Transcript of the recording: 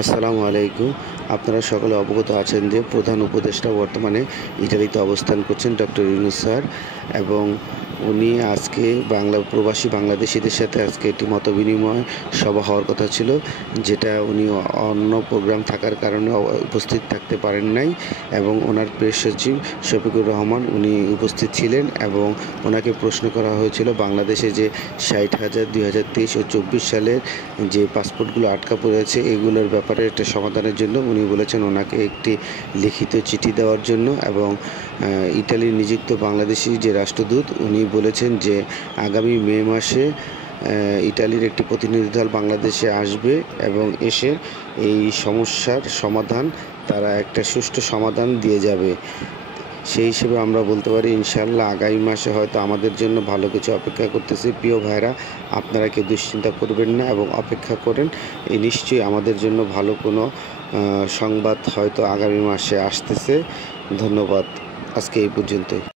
আসসালামু আলাইকুম। আপনারা সকলে অবগত আছেন যে প্রধান উপদেষ্টা বর্তমানে ইটালিতে অবস্থান করছেন ডক্টর ইউনূস স্যার, এবং উনি আজকে প্রবাসী বাংলাদেশিদের সাথে আজকে একটি মতবিনিময় সভা হওয়ার কথা ছিল, যেটা উনি অন্য প্রোগ্রাম থাকার কারণে উপস্থিত থাকতে পারেন নাই। এবং ওনার প্রেস সচিব শফিকুর রহমান উনি উপস্থিত ছিলেন, এবং ওনাকে প্রশ্ন করা হয়েছিল বাংলাদেশে যে ৬০,০০০ ২০২৩ ও ২৪ সালের যে পাসপোর্টগুলো আটকা পড়েছে এগুলোর ব্যাপারে একটা সমাধানের জন্য উনি বলেছেন ওনাকে একটি লিখিত চিঠি দেওয়ার জন্য। এবং ইটালির নিযুক্ত বাংলাদেশি যে রাষ্ট্রদূত উনি বলেছেন যে আগামী মে মাসে ইটালির একটি প্রতিনিধি দল বাংলাদেশে আসবে এবং এসে এই সমস্যার সমাধান, তারা একটা সুষ্ঠু সমাধান দিয়ে যাবে। সেই হিসেবে আমরা বলতে পারি ইনশাআল্লাহ আগামী মাসে হয়তো আমাদের জন্য ভালো কিছু অপেক্ষা করতেছে। প্রিয় ভাইরা, আপনারা কেউ দুশ্চিন্তা করবেন না এবং অপেক্ষা করেন। এই নিশ্চয়ই আমাদের জন্য ভালো কোনো সংবাদ হয়তো আগামী মাসে আসতেছে। ধন্যবাদ। আজকে এই পর্যন্তই।